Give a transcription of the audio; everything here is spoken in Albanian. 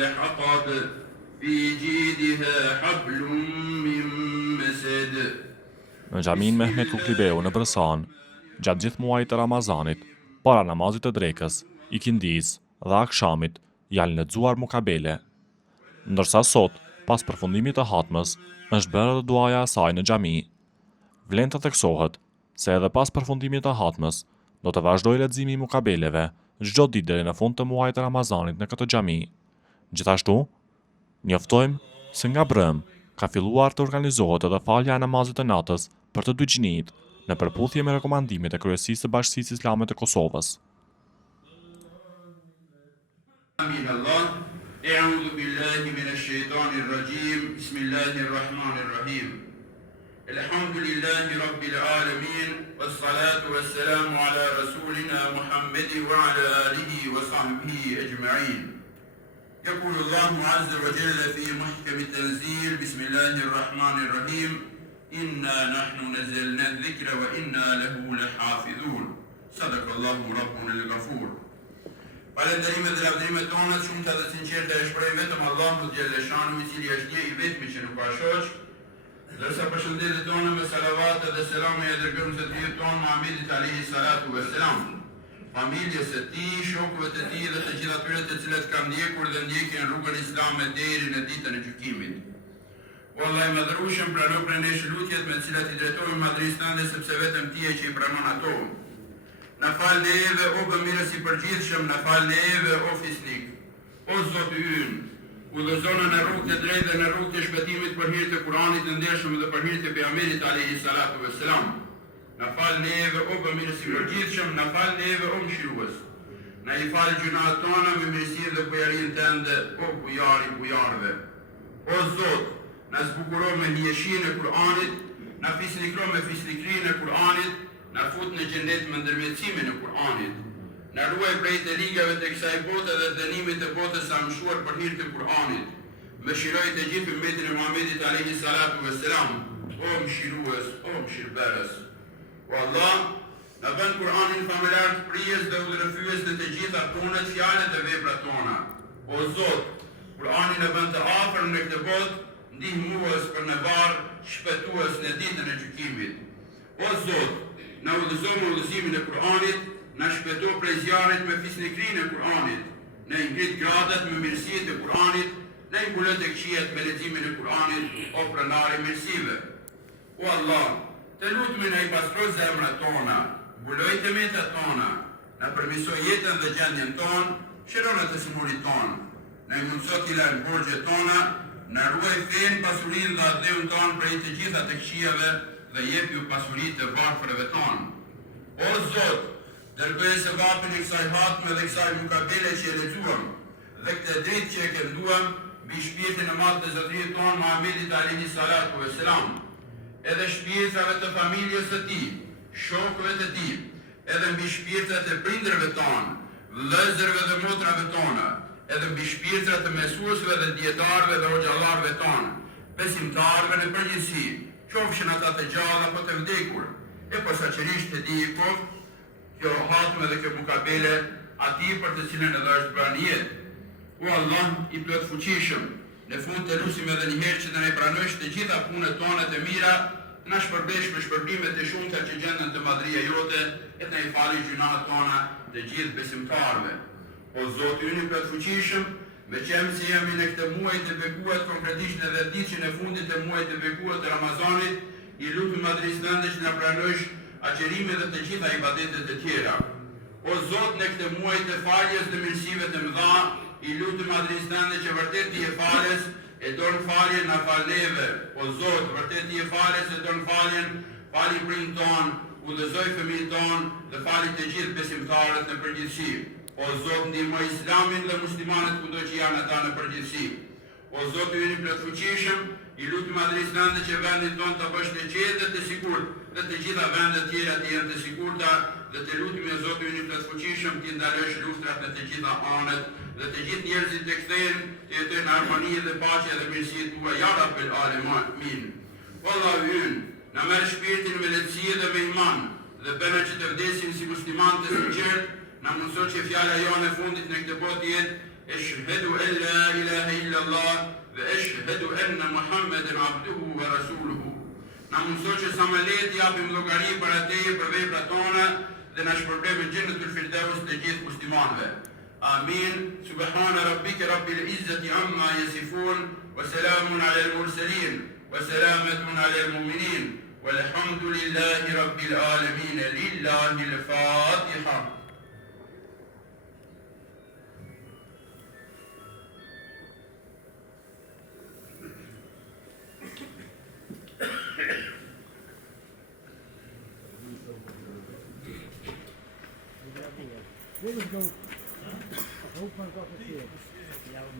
لحطب في جيدها حبل من مسد. Në xhamin Mehmet Kuklibeu në Bërsan, gjatë gjithë muajit të Ramazanit, para namazit të drekës, ikindis dhe akshamit, janë lexuar mukabele. Ndërsa sot, pas përfundimit të hatmës, është bërë edhe duaja e saj në xhami. Vlen të theksohet se edhe pas përfundimit të hatmës, do të vazhdojë leximi i mukabeleve çdo ditë deri në fund të muajit të Ramazanit në këtë xhami. Gjithashtu, njoftojmë se nga brëm ka filluar të organizohet edhe falja e namazit të natës për të dy xhinit, në përputhje me rekomandimet e Kryesisë së Bashkisë Islame të Kosovës. أعوذ بالله من الشيطان الرجيم بسم الله الرحمن الرحيم الحمد لله رب العالمين والصلاة والسلام على رسولنا محمد وعلى آله وصحبه أجمعين يقول الله عز وجل في محكم التنزيل بسم الله الرحمن الرحيم إنا نحن نزلنا الذكر وإنا له لحافظون صدق الله ربنا الغفور. Falenderimet dhe lavdrimet tona të shumta dhe sinqerta e shpreh vetëm Allahut xhalleshanu, i cili është një i vetmi që nuk ka shoq. Ndërsa përshëndetjet tona me salavate dhe selame e dërgojmë të tij ton Muhamedit alayhi salatu vesselam, familjes së tij, shokëve të tij dhe të gjithë atyre të cilët kanë ndjekur dhe ndjekin rrugën islame deri në ditën e gjykimit. O Allah i madhërueshëm, prano prej nesh lutjet me të cilat i drejtojmë madhërisë tënde, sepse vetëm ti je që i pranon ato. Në falë neve, o bëmirës i përgjithshëm, në falë neve, o fisnik. O Zotë ynë, udhëzona në rrugë të drejtë dhe në rrugë të shpëtimit për hir të Kuranit të ndershëm dhe për hir të pejgamberit alayhi salatu vesselam. Në falë neve, o bëmirës i përgjithshëm, në falë neve, o mëshirues. Në i falë gjunat tona me mirësinë dhe bujarin tënde, o bujari bujarve. O Zotë, në zbukuro me hijeshinë e Kuranit, në fisnikro me fisnikrinë e Kuranit, në fut në gjennet me ndërmjetësimin e Kur'anit, në ruaj prej të ligave të kësaj bote dhe dënimit të botës sa mshuar për hir të Kur'anit, mëshiroj të gjithë ummetin e Muhamedit alayhi salatu vesselam, o mshirues, o mshirberes. O Allah, në bën Kur'anin familjar të prijes dhe udhërëfyes dhe të gjitha punët, fjalët dhe veprat tona. O Zot, Kur'anin në bën të afër në këtë botë, ndihmues për në varë, shpëtues në ditën e gjykimit. O Zot, në udhëzo me udhëzimin e Kur'anit, në shpëto prej zjarrit me fisnikrinë e Kur'anit, në ngrit gradat me mirësitë e Kur'anit, në mbulot e këqijet me leximin e Kur'anit, o pronari mirësive. O Allah, të lutemi në i pastro zemrat tona, mbuloj temetat tona, në përmirëso jetën dhe gjendjen tonë, shëron të smurit tonë, në i mundëso t'i larg borxhet tona, në ruaj fenë, pasurinë dhe adheun tonë prej të gjitha të këqijave dhe jep ju pasuritë të varfërve tonë. O Zot, dërgoj se vapin e kësaj hatme dhe kësaj mukabele që e lexuam, dhe këtë dritë që e kënduam, mbi shpirtin e madh të Zotërit tonë Muhamedit alayhi salatu vesselam, edhe shpirtrave të familjes së tij, shokëve të tij, edhe mbi shpirtrat e prindërve tonë, vëllezërve dhe motrave tona, edhe mbi shpirtrat e mësuesve dhe dietarëve dhe hoxhallarëve tonë, besimtarëve në përgjithësi, qofshin ata të gjallë apo të vdekur, e posaçërisht të dijë kjo hatme dhe kjo mukabele ati për të cilën edhe është pranë jetë. O Allah i plot fuqishëm, në fund të lutim edhe një herë që të ne pranosh të gjitha punët tona të mira, të na shpërbesh me shpërbimet e shumta që gjenden të madhria jote, e të na i falësh gjunat tona të gjithë besimtarëve. O Zoti ynë i plot fuqishëm, me qemë se jemi në këtë muaj të bekuar, konkretisht edhe ditën e fundit të muajit të bekuar të Ramazanit, i lutem madhrisë tënde që na pranosh agjërimet dhe të gjitha ibadetet e tjera. O Zot, në këtë muaj të faljes dhe mirësive të mëdha, i lutem madhrisë tënde që vërtet ti e falës, e don faljen na fal neve. O Zot, vërtet ti e falës, e don faljen, fali prindin ton, udhëzoj fëmijët ton dhe fali të gjithë besimtarët në përgjithësi. O Zot, ndihmoj Islamin dhe muslimanët kudo që janë ata në përgjithësi. O Zot, ynë i plot fuqishëm, i lutem madhrisë tënde që vendin ton ta bësh të qetë dhe të sigurt, dhe të gjitha vendet tjera të jenë të sigurta, dhe të lutem o Zot ynë i plot fuqishëm të ndalosh luftrat në të gjitha anët, dhe të gjithë njerëzit të kthehen, të jetojnë në harmoni dhe paqe dhe mirësi tua, ya Rabbel Alamin. O Allah ynë, na merr shpirtin me lehtësi dhe me iman, dhe bëna që të vdesim si muslimanë të sinqertë. Na mundëso që fjala jonë e fundit në këtë botë jetë أشهد أن لا إله إلا الله وأشهد أن محمدا عبده ورسوله. Na mëso që sa më lehtë japim llogari për ateje për veprat tona dhe na shpërblet në xhenetul firdaus të gjithë muslimanëve. Amin. Subhana rabbika rabbil izzati amma yasifun wa salamun ala al-mursalin wa salamatun ala al-mu'minin walhamdulillahi rabbil alamin. Lillahi al-Fatiha. Vamos go. Open coffee. Yeah,